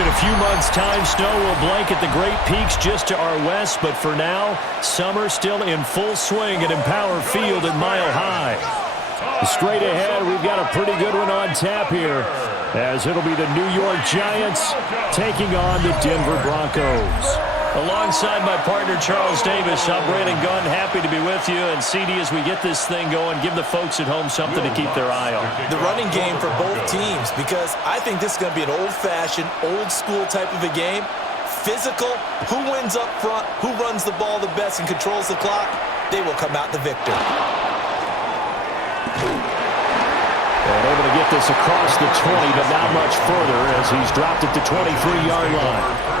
In a few months' time, snow will blanket the Great Peaks just to our west, but for now, summer still in full swing at Empower Field at Mile High. Straight ahead, we've got a pretty good one on tap here, as it'll be the New York Giants taking on the Denver Broncos. Alongside my partner, Charles Davis, I'm Brandon Gunn. Happy to be with you. And, CD, as we get this thing going, give the folks at home something to keep their eye on. The running game for both teams, because I think this is going to be an old-fashioned, old-school type of a game. Physical, who wins up front, who runs the ball the best and controls the clock, they will come out the victor. And able to get this across the 20, but not much further as he's dropped at the 23-yard line.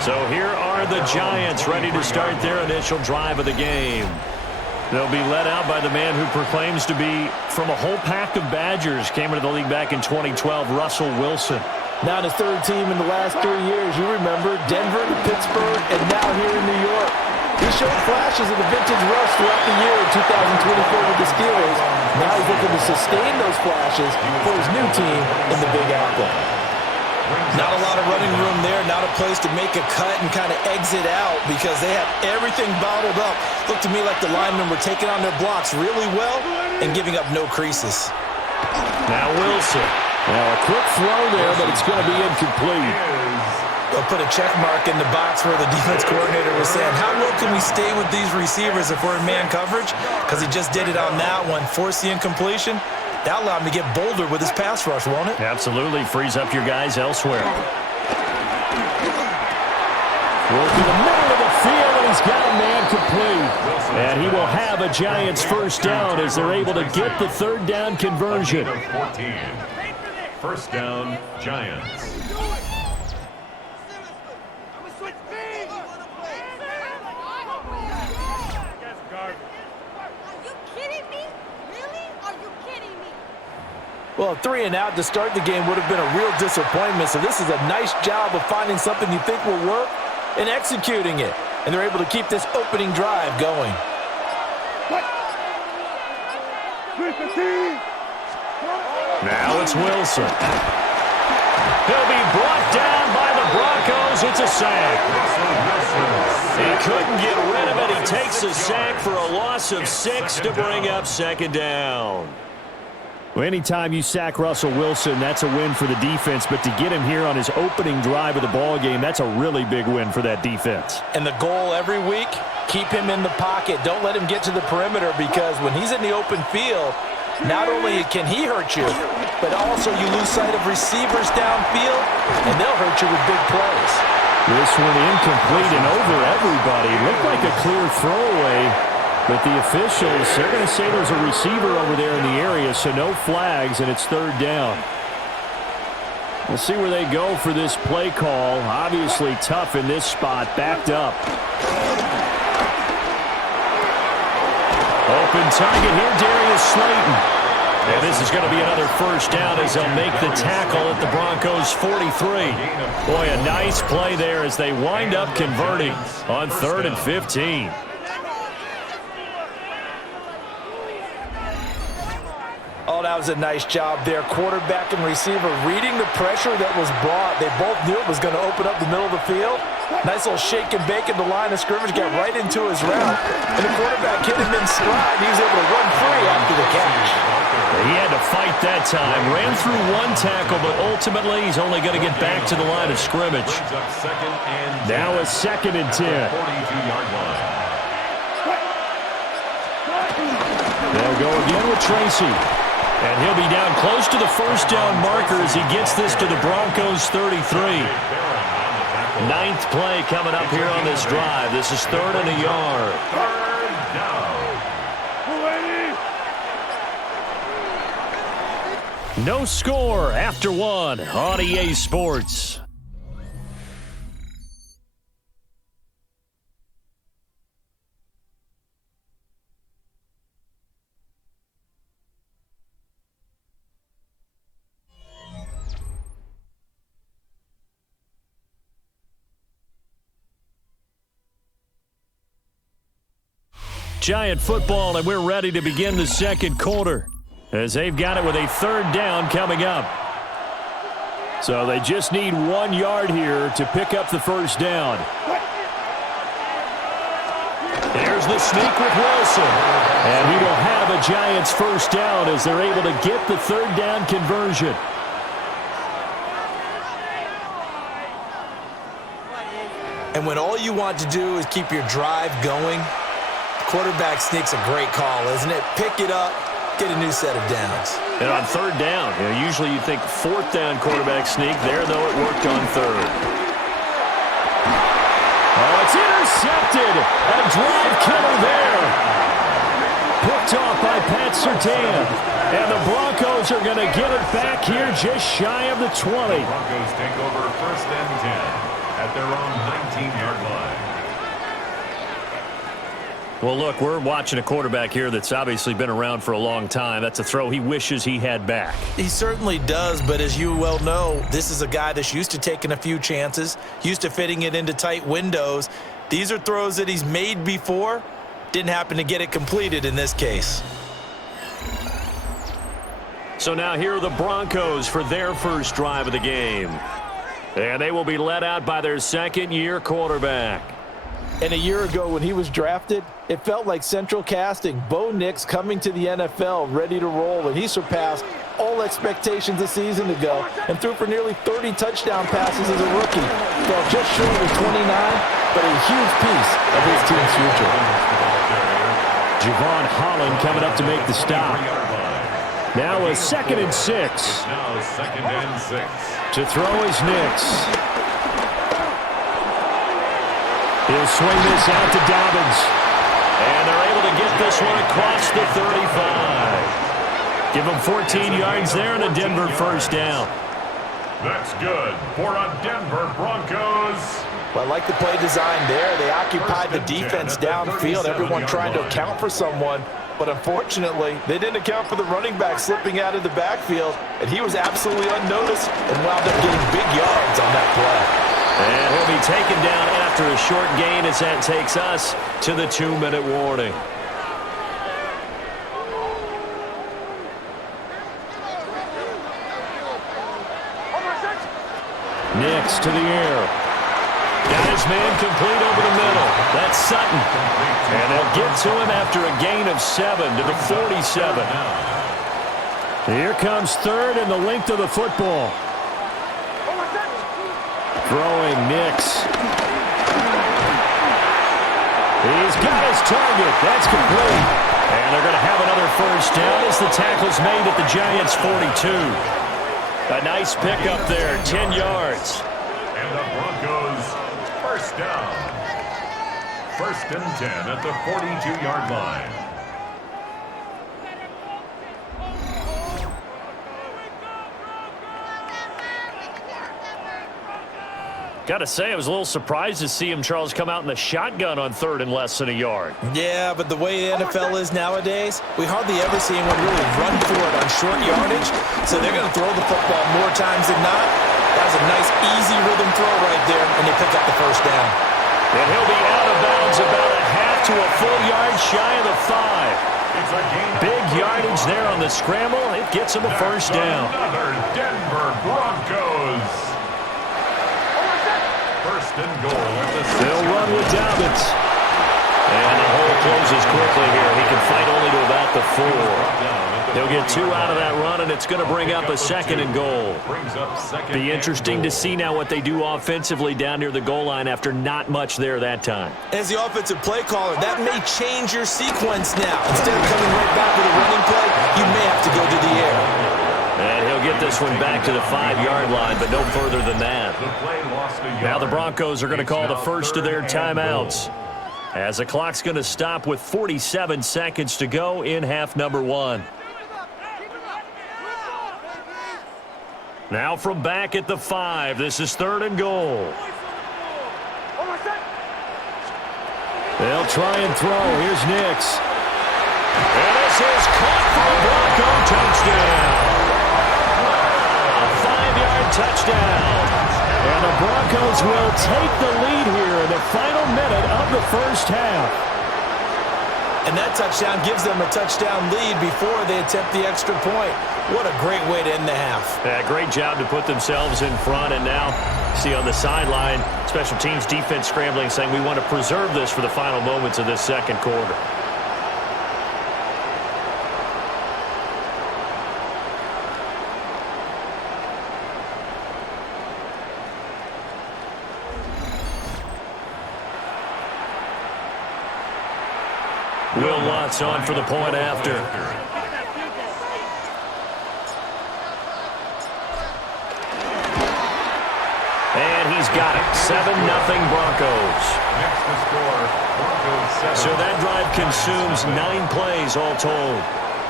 So here are the Giants ready to start their initial drive of the game. They'll be led out by the man who proclaims to be from a whole pack of Badgers. Came into the league back in 2012, Russell Wilson. Now his third team in the last 3 years. You remember Denver to Pittsburgh and now here in New York. He showed flashes of the vintage rush throughout the year in 2024 with the Steelers. Now he's looking to sustain those flashes for his new team in the Big Apple. Not a lot of running room there, not a place to make a cut and kind of exit out because they have everything bottled up. Looked to me like the linemen were taking on their blocks really well and giving up no creases. Now Wilson. Now a quick throw there, but it's going to be incomplete. They'll put a check mark in the box where the defense coordinator was saying, how low can we stay with these receivers if we're in man coverage? Because he just did it on that one, forced the incompletion. That allowed him to get bolder with his pass rush, won't it? Absolutely. Frees up your guys elsewhere. Work in the middle of the field, and he's got a man complete. And he will have a Giants first down as they're able to get the third down conversion. 14. First down, Giants. Well, 3 and out to start the game would have been a real disappointment, so this is a nice job of finding something you think will work and executing it. And they're able to keep this opening drive going. Now it's Wilson. He'll be brought down by the Broncos. It's a sack. He couldn't get rid of it. He takes a sack for a loss of 6 to bring up second down. Well, anytime you sack Russell Wilson, that's a win for the defense. But to get him here on his opening drive of the ball game, that's a really big win for that defense. And the goal every week, keep him in the pocket. Don't let him get to the perimeter because when he's in the open field, not only can he hurt you, but also you lose sight of receivers downfield, and they'll hurt you with big plays. This one incomplete and over everybody. Looked like a clear throwaway. But the officials, they're going to say there's a receiver over there in the area, so no flags, and it's third down. We'll see where they go for this play call. Obviously tough in this spot, backed up. Open target here, Darius Slayton. And this is going to be another first down as they'll make the tackle at the Broncos' 43. Boy, a nice play there as they wind up converting on 3rd and 15. Oh, that was a nice job there. Quarterback and receiver reading the pressure that was brought. They both knew it was going to open up the middle of the field. Nice little shake and bake at the line of scrimmage. Got right into his route. And the quarterback hit him in stride. He was able to run free after the catch. He had to fight that time. Ran through one tackle, but ultimately he's only going to get back to the line of scrimmage. Now a 2nd and 10. 42-yard line. They'll go again with Tracy. And he'll be down close to the first down marker as he gets this to the Broncos' 33. 9th play coming up here on this drive. This is 3rd and a yard. Third down. No score after 1 on EA Sports. Giant football, and we're ready to begin the second quarter as they've got it with a 3rd down coming up. So they just need 1 yard here to pick up the first down. There's the sneak with Wilson. And he will have a Giants first down as they're able to get the third down conversion. And when all you want to do is keep your drive going, quarterback sneak's a great call, isn't it? Pick it up, get a new set of downs. And on third down, usually you think fourth down quarterback sneak. There, though, it worked on third. Oh, it's intercepted. A drive killer there. Picked off by Pat Surtain. And the Broncos are going to get it back here just shy of the 20. Broncos take over first and 10 at their own 19-yard line. Well, look, we're watching a quarterback here that's obviously been around for a long time. That's a throw he wishes he had back. He certainly does, but as you well know, this is a guy that's used to taking a few chances, used to fitting it into tight windows. These are throws that he's made before. Didn't happen to get it completed in this case. So now here are the Broncos for their first drive of the game. And they will be led out by their second-year quarterback. And a year ago when he was drafted, it felt like central casting. Bo Nix coming to the NFL ready to roll, and he surpassed all expectations a season ago and threw for nearly 30 touchdown passes as a rookie. Fell just short of 29, but a huge piece of his team's future. Javon Holland coming up to make the stop. Now a 2nd and 6. Now 2nd and 6. To throw is Nix. He'll swing this out to Dobbins. And they're able to get this one across the 35. Give them 14 yards there and a Denver first down. That's good for a Denver Broncos. Well, I like the play design there. They occupied the defense downfield, everyone trying to account for someone. But unfortunately, they didn't account for the running back slipping out of the backfield, and he was absolutely unnoticed and wound up getting big yards on that play. And he'll be taken down after a short gain as that takes us to the 2-minute warning. Nix to the air. Got his man complete over the middle. That's Sutton. And they'll get to him after a gain of 7 to the 47. Here comes third and the length of the football. Throwing Nix. He's got his target. That's complete. And they're going to have another first down as the tackle's made at the Giants' 42. A nice pickup there, 10 yards. And the Broncos first down. 1st and 10 at the 42-yard line. Got to say, I was a little surprised to see him, Charles, come out in the shotgun on 3rd and less than a yard. Yeah, but the way the NFL is nowadays, we hardly ever see anyone really run for it on short yardage. So they're going to throw the football more times than not. That was a nice, easy rhythm throw right there, and they pick up the first down. And he'll be out of bounds about a half to a full yard shy of the 5. Big yardage there on the scramble. It gets him a first down. Another Denver Broncos. 1st and goal at the 6. They'll run with Dobbins. And the hole closes quickly here. He can fight only to about the 4. They'll get 2 out of that run, and it's going to bring up a 2nd and goal. Be interesting to see now what they do offensively down near the goal line after not much there that time. As the offensive play caller, that may change your sequence now. Instead of coming right back with a running play, you may have to go to the air. And he'll get this one back to the 5-yard line, but no further than that. Now the Broncos are going to call the first of their timeouts, as the clock's going to stop with 47 seconds to go in half number 1. Now from back at the 5, this is 3rd and goal. They'll try and throw. Here's Nix. And this is caught for a Bronco touchdown. A 5-yard touchdown. And the Broncos will take the lead here in the final minute of the first half. And that touchdown gives them a touchdown lead before they attempt the extra point. What a great way to end the half. Yeah, great job to put themselves in front. And now, see on the sideline, special teams defense scrambling, saying we want to preserve this for the final moments of this second quarter. Will Lutz on for the point after. And he's got it. 7-0 Broncos. Next to score, Broncos 7. So that drive consumes 9 plays all told.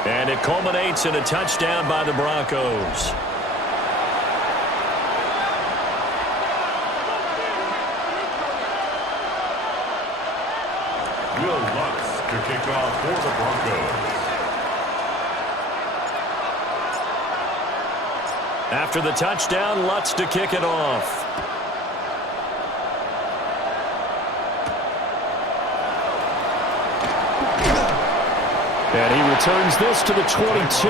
And it culminates in a touchdown by the Broncos. Will Lutz to kick off for the Broncos. After the touchdown, Lutz to kick it off. And he returns this to the 22.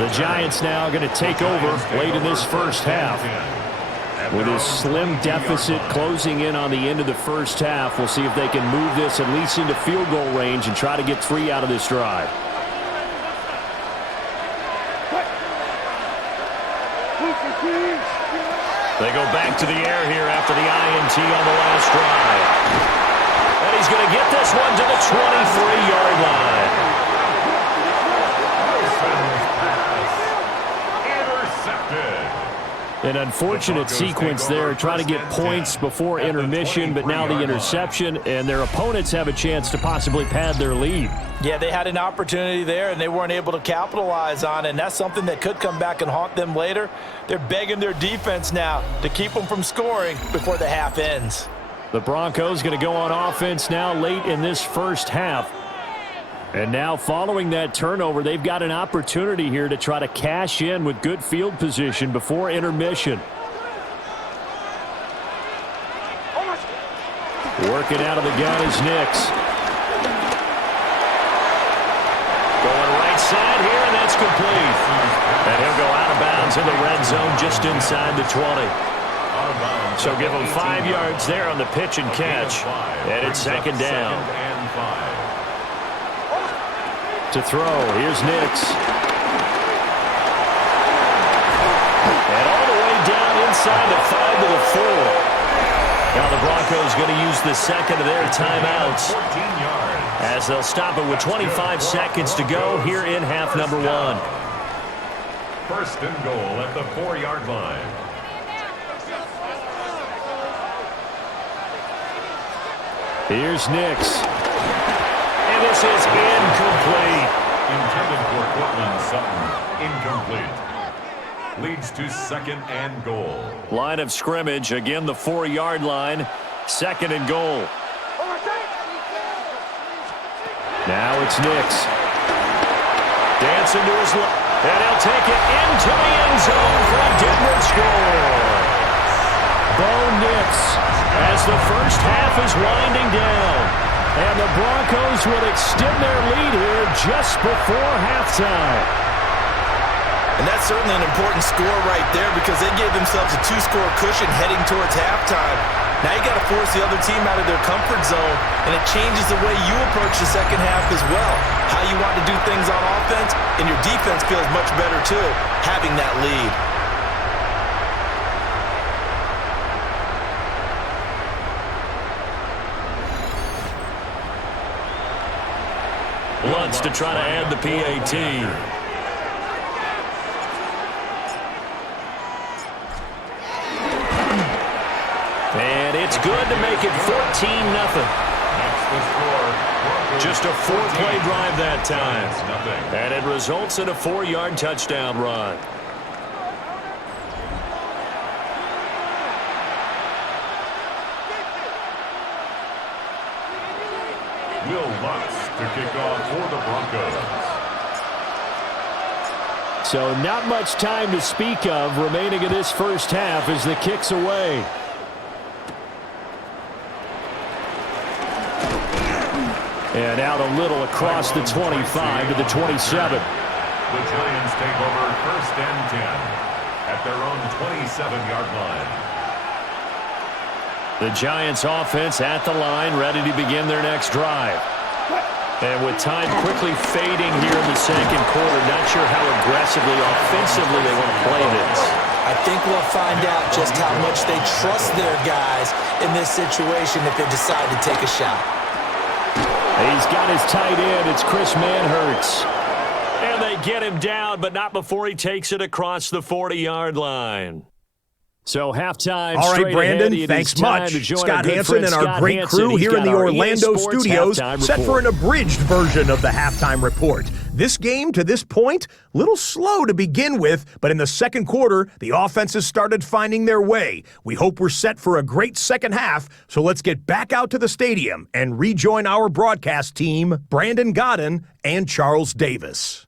The Giants now going to take over late in this first half. With his slim deficit closing in on the end of the first half, we'll see if they can move this at least into field goal range and try to get 3 out of this drive. They go back to the air here after the INT on the last drive. And he's going to get this one to the 23-yard line. An unfortunate sequence there, trying to get points before intermission, but now the interception, and their opponents have a chance to possibly pad their lead. Yeah, they had an opportunity there, and they weren't able to capitalize on it, and that's something that could come back and haunt them later. They're begging their defense now to keep them from scoring before the half ends. The Broncos going to go on offense now late in this first half. And now following that turnover, they've got an opportunity here to try to cash in with good field position before intermission. Working out of the gun is Nix. Going right side here, and that's complete. And he'll go out of bounds in the red zone just inside the 20. So give him 5 yards there on the pitch and catch. And it's second down. To throw, here's Nix. And all the way down inside the 5 to the 4. Now the Broncos going to use the second of their timeouts as they'll stop it with 25 seconds to go here in half number 1. First and goal at the 4-yard line. Here's Nix. And this is incomplete. Intended for Cortland Sutton. Incomplete. Leads to second and goal. Line of scrimmage, again the 4-yard line. Second and goal. Now it's Nix. Dancing to his left. And he'll take it into the end zone for a Denver score. Bo Nix as the first half is winding down. And the Broncos will extend their lead here just before halftime. And that's certainly an important score right there because they gave themselves a 2-score cushion heading towards halftime. Now you got to force the other team out of their comfort zone, and it changes the way you approach the second half as well. How you want to do things on offense, and your defense feels much better too, having that lead. Lutz to try to add the PAT. And it's good to make it 14-0. Just a 4-play drive that time. And it results in a 4-yard touchdown run. Will Lutz to kick off for the Broncos. So not much time to speak of remaining in this first half as the kick's away. And out a little across the 25 to the 27. The Giants take over 1st and 10 at their own 27-yard line. The Giants offense at the line, ready to begin their next drive. And with time quickly fading here in the second quarter, not sure how aggressively, offensively they want to play this. I think we'll find out just how much they trust their guys in this situation if they decide to take a shot. He's got his tight end. It's Chris Manhertz. And they get him down, but not before he takes it across the 40-yard line. So halftime. All right, Brandon, thanks much. Scott Hanson and our great crew here in the Orlando studios set for an abridged version of the halftime report. This game, to this point, a little slow to begin with, but in the second quarter, the offenses started finding their way. We hope we're set for a great second half, so let's get back out to the stadium and rejoin our broadcast team, Brandon Godden and Charles Davis.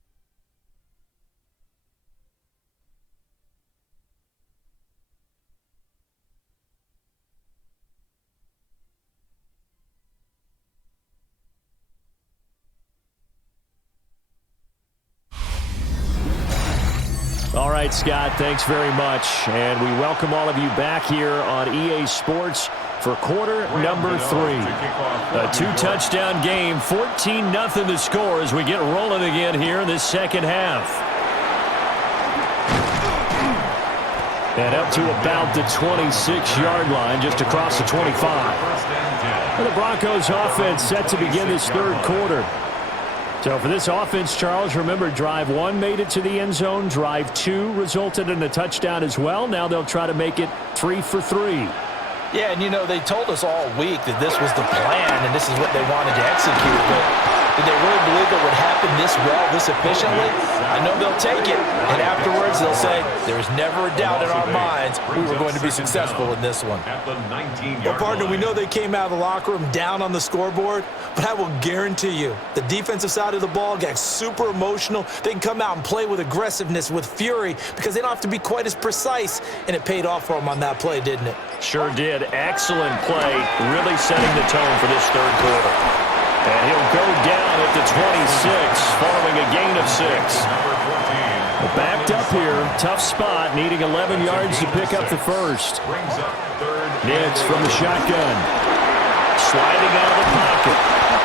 All right, Scott, thanks very much. And we welcome all of you back here on EA Sports for quarter number 3. A 2-touchdown game, 14-0 the score as we get rolling again here in this second half. And up to about the 26-yard line, just across the 25. And the Broncos offense set to begin this third quarter. So for this offense, Charles, remember, drive 1 made it to the end zone. Drive 2 resulted in a touchdown as well. Now they'll try to make it 3 for 3. Yeah, and you know, they told us all week that this was the plan and this is what they wanted to execute, but did they really believe it would happen this well, this efficiently? I know they'll take it, and afterwards they'll say, there's never a doubt in our minds we were going to be successful in this one. Well, partner, we know they came out of the locker room down on the scoreboard, but I will guarantee you the defensive side of the ball got super emotional. They can come out and play with aggressiveness, with fury, because they don't have to be quite as precise, and it paid off for them on that play, didn't it? Sure did. Excellent play, really setting the tone for this third quarter. And he'll go down at the 26, following a gain of 6. Backed up here, tough spot, needing 11 yards to pick up the first. Nix from the shotgun. Sliding out of the pocket.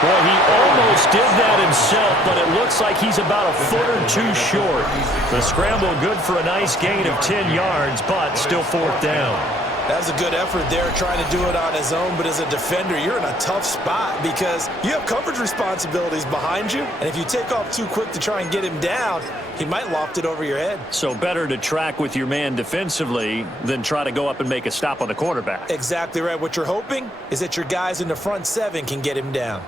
Boy, he almost did that himself, but it looks like he's about a foot or 2 short. The scramble good for a nice gain of 10 yards, but still 4th down. That was a good effort there, trying to do it on his own, but as a defender, you're in a tough spot because you have coverage responsibilities behind you, and if you take off too quick to try and get him down, he might loft it over your head. So better to track with your man defensively than try to go up and make a stop on the quarterback. Exactly right. What you're hoping is that your guys in the front 7 can get him down.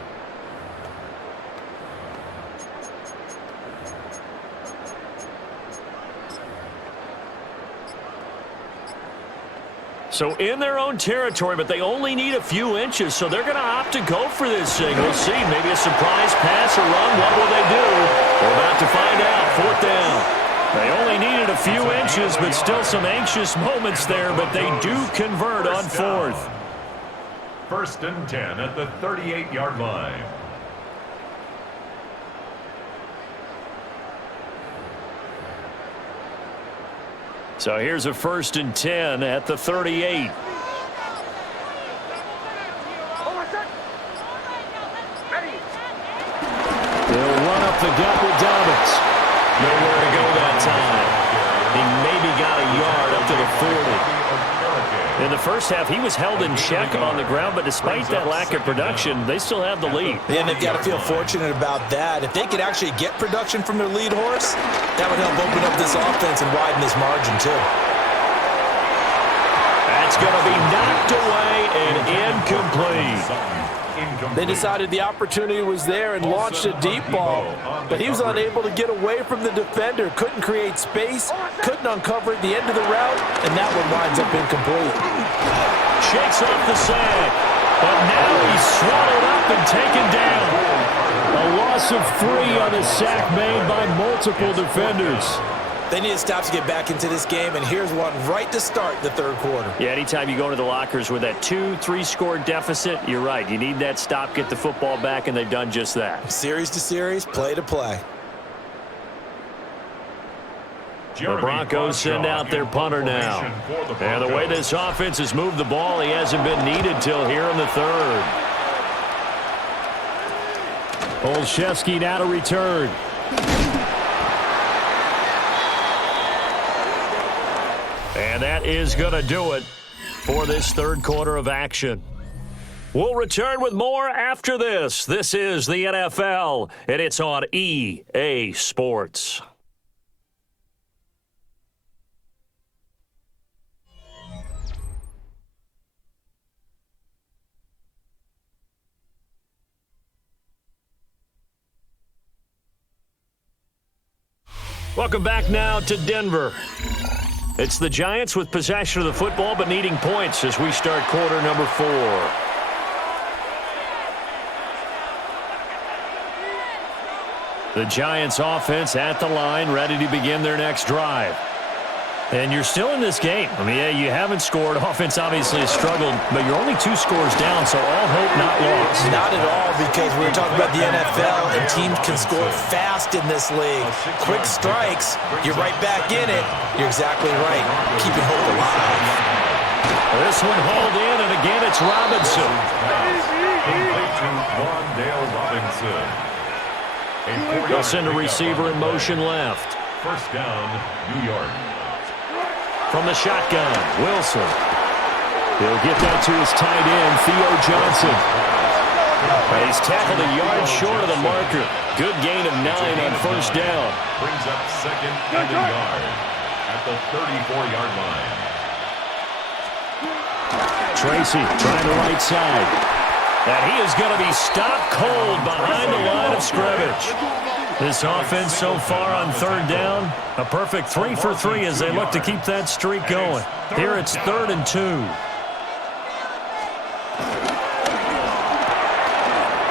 So in their own territory, but they only need a few inches, so they're going to opt to go for this thing. We'll see. Maybe a surprise pass or run. What will they do? We're about to find out. 4th down. They only needed a few inches, but still some anxious moments there, but they do convert on 4th. 1st and 10 at the 38-yard line. So here's a 1st and 10 at the 38. They'll run up the gut with Dobbins. Nowhere to go that time. He maybe got a yard up to the 40. In the first half, he was held in check on the ground, but despite that lack of production, they still have the lead. And they've got to feel fortunate about that. If they could actually get production from their lead horse, that would help open up this offense and widen this margin, too. That's going to be knocked away and incomplete. They decided the opportunity was there and launched a deep ball, but he was unable to get away from the defender, couldn't create space, couldn't uncover at the end of the route, and that one winds up incomplete. Shakes off the sack, but now he's swallowed up and taken down. A loss of 3 on the sack made by multiple defenders. They need to stop to get back into this game, and here's one right to start the third quarter. Yeah, anytime you go into the lockers with that 2-3 score deficit, you're right. You need that stop, get the football back, and they've done just that. Series to series, play to play. The Broncos send out their punter now. And the way this offense has moved the ball, he hasn't been needed till here in the third. Olszewski now to return. And that is going to do it for this third quarter of action. We'll return with more after this. This is the NFL, and it's on EA Sports. Welcome back now to Denver. It's the Giants with possession of the football but needing points as we start quarter number 4. The Giants offense at the line, ready to begin their next drive. And you're still in this game. I mean, yeah, you haven't scored. Offense obviously has struggled, but you're only 2 scores down, so all hope not lost. Not at all, because we're talking about the NFL, and teams can score fast in this league. Quick strikes, you're right back in it. You're exactly right. Keeping hope alive. This one hauled in, and again it's Robinson. They'll send a receiver in motion left. First down, New York. From the shotgun, Wilson. He'll get that to his tight end, Theo Johnson. He's tackled a yard short of the marker. Good gain of 9 on first down. Brings up second and a yard at the 34-yard line. Tracy trying the right side. And he is going to be stopped cold behind the line of scrimmage. This offense so far on third down, a perfect 3 for 3 as they look to keep that streak going. Here it's 3rd and 2.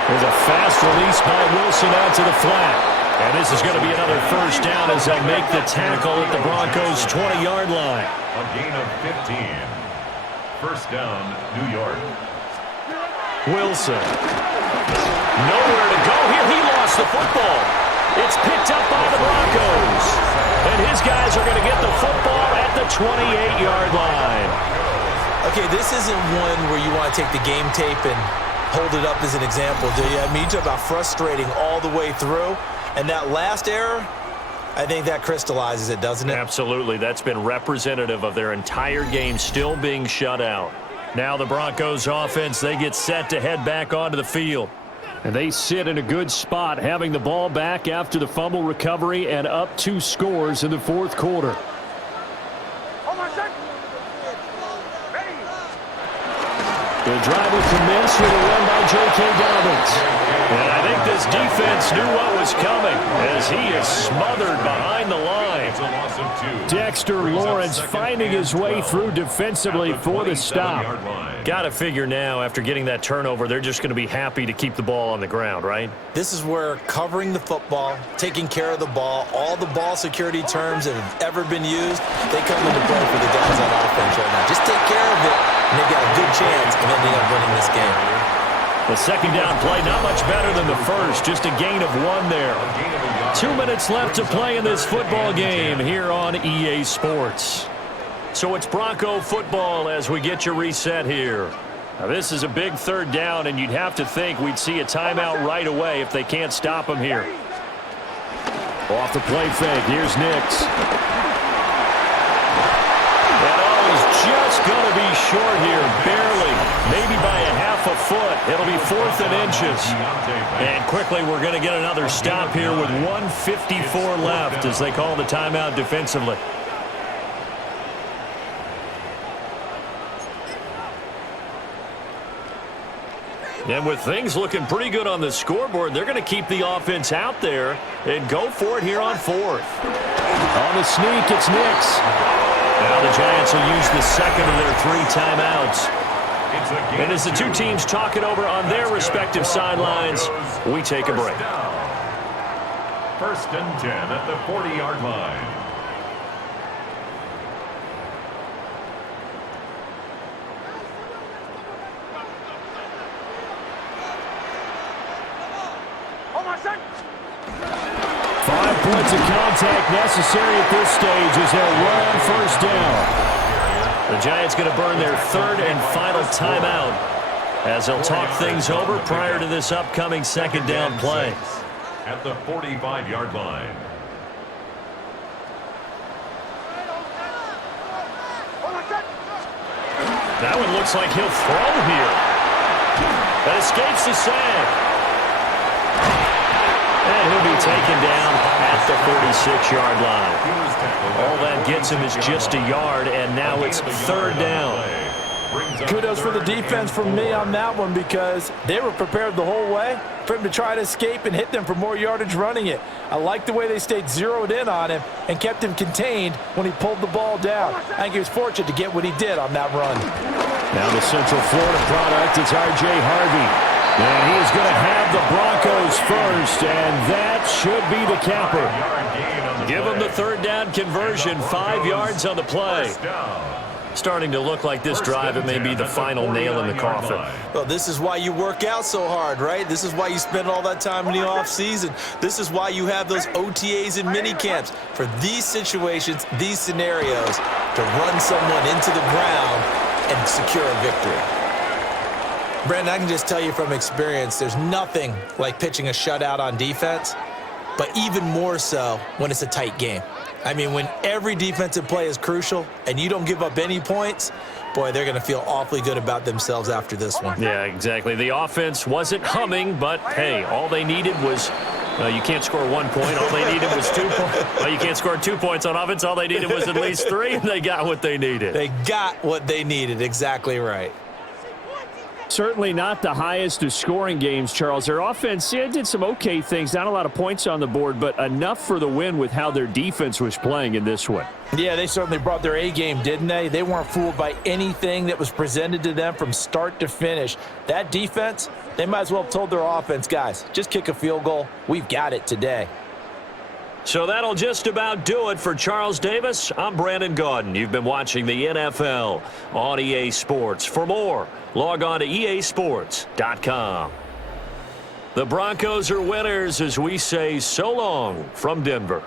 There's a fast release by Wilson out to the flat. And this is going to be another first down as they make the tackle at the Broncos' 20-yard line. A gain of 15. First down, New York. Wilson. Nowhere to go here. He lost the football. It's picked up by the Broncos. And his guys are going to get the football at the 28-yard line. Okay, this isn't one where you want to take the game tape and hold it up as an example, do you? I mean, you talk about frustrating all the way through. And that last error, I think that crystallizes it, doesn't it? Absolutely. That's been representative of their entire game still being shut out. Now the Broncos offense, they get set to head back onto the field. And they sit in a good spot, having the ball back after the fumble recovery and up 2 scores in the fourth quarter. The drive will commence with a run by J.K. Dobbins. And I think this defense knew what was coming as he is smothered behind the line. Dexter Lawrence finding his way through defensively for the stop. Got to figure now, after getting that turnover, they're just going to be happy to keep the ball on the ground, right? This is where covering the football, taking care of the ball, all the ball security terms that have ever been used, they come into play for the guys on offense right now. Just take care of it, and they've got a good chance of ending up winning this game. The second down play, not much better than the first, just a gain of 1 there. 2 minutes left to play in this football game here on EA Sports. So it's Bronco football as we get you reset here. Now this is a big third down, and you'd have to think we'd see a timeout right away if they can't stop them here. Off the play fake, here's Nix. That all is just going to be short here, barely, maybe by a half a foot. It'll be 4th and inches. And quickly we're going to get another stop here with 1:54 left as they call the timeout defensively. And with things looking pretty good on the scoreboard, they're going to keep the offense out there and go for it here on 4th. On the sneak, it's Nix. Now the Giants will use the second of their 3 timeouts. And as the 2 teams talk it over on their respective sidelines, we take a break. First and 10 at the 40-yard line. 5 points of contact necessary at this stage as they'll run on first down. The Giants going to burn their 3rd and final timeout as they'll talk things over prior to this upcoming 2nd down play. At the 45-yard line. That one looks like he'll throw here. That escapes the sack. And he'll be taken down at the 46-yard line. All that gets him is just a yard, and now it's 3rd down. Kudos for the defense from me on that one because they were prepared the whole way for him to try to escape and hit them for more yardage running it. I like the way they stayed zeroed in on him and kept him contained when he pulled the ball down. I think he was fortunate to get what he did on that run. Now the Central Florida product, it's R.J. Harvey. And he's going to have the Broncos first, and that should be the capper. Give him the 3rd down conversion, 5 yards on the play. Starting to look like this drive, it may be the final nail in the coffin. Well, this is why you work out so hard, right? This is why you spend all that time in the offseason. This is why you have those OTAs and mini camps for these situations, these scenarios, to run someone into the ground and secure a victory. Brandon, I can just tell you from experience, there's nothing like pitching a shutout on defense, but even more so when it's a tight game. I mean, when every defensive play is crucial and you don't give up any points, boy, they're going to feel awfully good about themselves after this one. Yeah, exactly. The offense wasn't humming, but, hey, all they needed was you can't score 1 point. All they needed was 2 points. Well, you can't score 2 points on offense. All they needed was at least 3, and they got what they needed. They got what they needed. Exactly right. Certainly not the highest of scoring games, Charles. Their offense did some okay things. Not a lot of points on the board, but enough for the win with how their defense was playing in this one. Yeah, they certainly brought their A game, didn't they? They weren't fooled by anything that was presented to them from start to finish. That defense, they might as well have told their offense, guys, just kick a field goal. We've got it today. So that'll just about do it for Charles Davis. I'm Brandon Gaudin. You've been watching the NFL on EA Sports. For more, log on to easports.com. The Broncos are winners as we say so long from Denver.